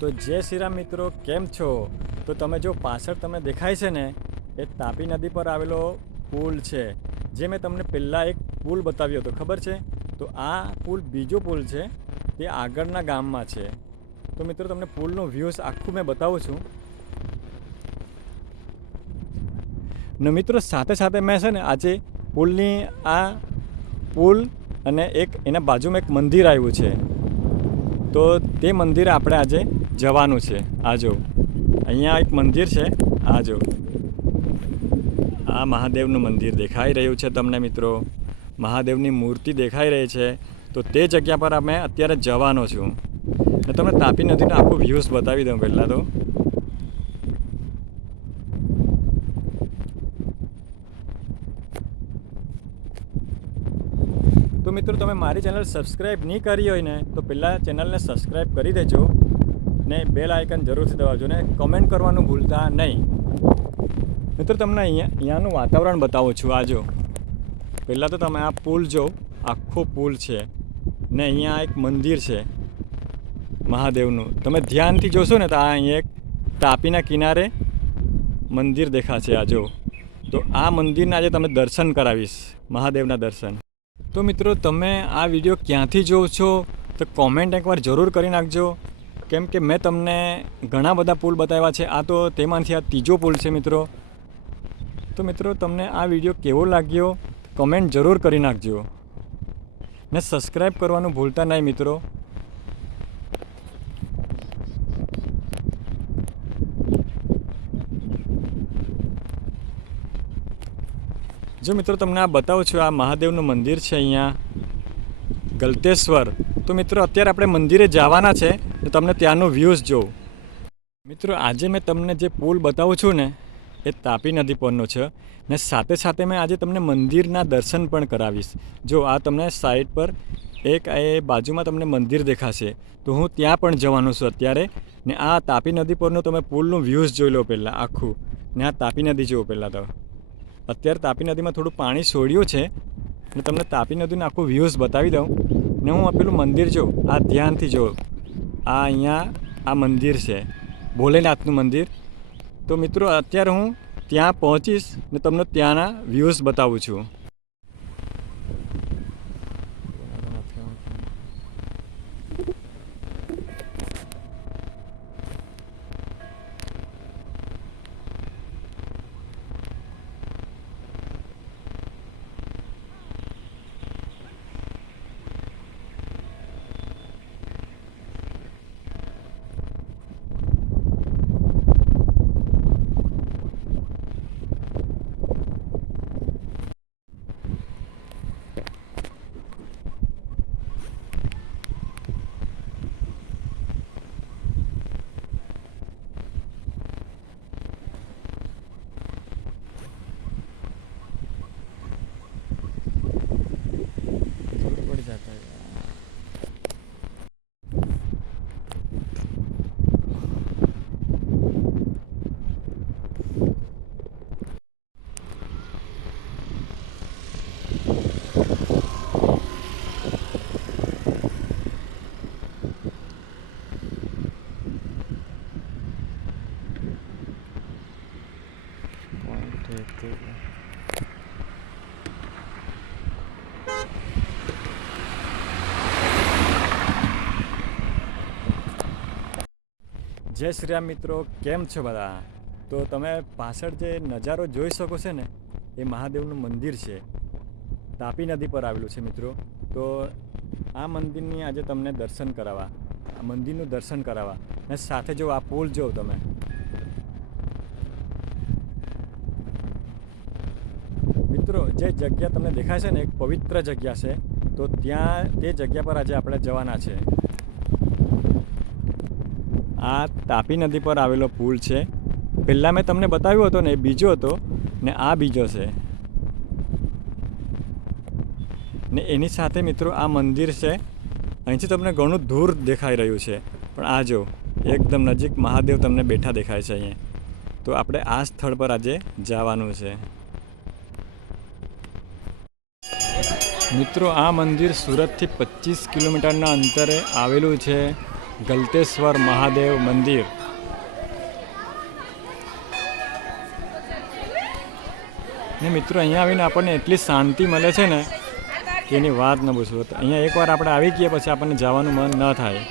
તો જય શ્રી રામ મિત્રો, કેમ છો? તો તમે જો પાછળ તમને દેખાય છે ને, એ તાપી નદી પર આવેલો પુલ છે. જે મેં તમને પહેલાં એક પુલ બતાવ્યો હતો, ખબર છે? તો આ પુલ બીજો પુલ છે, તે આગળના ગામમાં છે. તો મિત્રો તમને પુલનો વ્યૂઝ આખું મેં બતાવું છું. ને મિત્રો સાથે સાથે મેં છે ને આજે પુલની આ પુલ અને એક એના બાજુમાં એક મંદિર આવ્યું છે. તો તે મંદિરે આપણે આજે જવાનું છે. આજો અહીંયા એક મંદિર છે. આજો આ મહાદેવનું મંદિર દેખાઈ રહ્યું છે તમને મિત્રો. મહાદેવની મૂર્તિ દેખાઈ રહી છે. તો તે જગ્યા પર અમે અત્યારે જવાનો છું. ને તમને તાપી નદીનો આખું વ્યૂઝ બતાવી દઉં પહેલાં તો મિત્રો તમે મારી ચેનલ સબસ્ક્રાઈબ નહીં કરી હોય ને તો પહેલાં ચેનલને સબસ્ક્રાઈબ કરી દેજો ને બેલ આઇકન જરૂરથી દબાવજો ને કમેન્ટ કરવાનું ભૂલતા નહીં. મિત્રો તમને અહીંયાનું વાતાવરણ બતાવું છું. આજો પહેલાં તો તમે આ પુલ જો, આખો પુલ છે ને અહીંયા એક મંદિર છે મહાદેવનું. તમે ધ્યાનથી જોશો ને તો આ અહીંયા એક તાપીના કિનારે મંદિર દેખાશે. આજો તો આ મંદિરના આજે તમે દર્શન કરાવીશ, મહાદેવના દર્શન. તો મિત્રો તમે આ વિડીયો ક્યાંથી જોવો છો તો કોમેન્ટ એકવાર જરૂર કરી નાખજો. કેમ કે મેં તમને ઘણા બધા પુલ બતાવ્યા છે. આ તો તેમાંથી આ ત્રીજો પુલ છે મિત્રો. તો મિત્રો તમને આ વિડીયો કેવો લાગ્યો કમેન્ટ જરૂર કરી નાખજો ને સબસ્ક્રાઈબ કરવાનું ભૂલતા નહીં મિત્રો. જો મિત્રો તમને આ બતાવું છું, આ મહાદેવનું મંદિર છે અહીંયા ગલતેશ્વર. તો મિત્રો અત્યારે આપણે મંદિરે જવાના છે તો તમને ત્યાંનું વ્યૂઝ જોઉં. મિત્રો આજે મેં તમને જે પુલ બતાવું છું ને એ તાપી નદી પરનો છે ને સાથે સાથે મેં આજે તમને મંદિરના દર્શન પણ કરાવીશ. જો આ તમને સાઈડ પર એક એ બાજુમાં તમને મંદિર દેખાશે તો હું ત્યાં પણ જવાનું છું અત્યારે. ને આ તાપી નદી પરનું તમે પુલનું વ્યૂઝ જોઈ લો પહેલાં આખું. ને આ તાપી નદી જુઓ પહેલાં તો. અત્યારે તાપી નદીમાં થોડું પાણી છોડ્યું છે ને તમને તાપી નદીનું આખું વ્યૂઝ બતાવી દઉં. ને હું પેલું મંદિર જો, આ ધ્યાનથી જો, આ અહીંયા આ મંદિર છે ભોલેનાથનું મંદિર. તો મિત્રો અત્યારે હું ત્યાં પહોંચીશ ને તમને ત્યાંના વ્યૂઝ બતાવું છું. જય શ્રી રામ મિત્રો, કેમ છો બધા? તો તમે પાછળ જે નજારો જોઈ શકો છો ને એ મહાદેવનું મંદિર છે, તાપી નદી પર આવેલું છે મિત્રો. તો આ મંદિરની આજે તમને દર્શન કરાવવા, આ મંદિરનું દર્શન કરાવવા ને સાથે જો આ પુલ જો તમે. મિત્રો જે જગ્યા તમને દેખાય છે ને એક પવિત્ર જગ્યા છે. તો ત્યાં તે જગ્યા પર આજે આપણે જવાના છે. આ તાપી નદી પર આવેલો પુલ છે. પહેલાં મેં તમને બતાવ્યો હતો ને એ બીજો હતો ને આ બીજો છે. ને એની સાથે મિત્રો આ મંદિર છે. અહીંથી તમને ઘણું દૂર દેખાઈ રહ્યું છે પણ આ જો એકદમ નજીક મહાદેવ તમને બેઠા દેખાય છે અહીંયા. તો આપણે આ સ્થળ પર આજે જવાનું છે. મિત્રો આ મંદિર સુરતથી 25 કિલોમીટરના અંતરે આવેલું છે ગલતેશ્વર મહાદેવ મંદિર. ને મિત્રો અહીંયા આવીને આપણને એટલી શાંતિ મળે છે ને કે એની વાત ન પૂછો. અહીંયા એકવાર આપણે આવી ગયા પછી આપણને જવાનું મન ન થાય.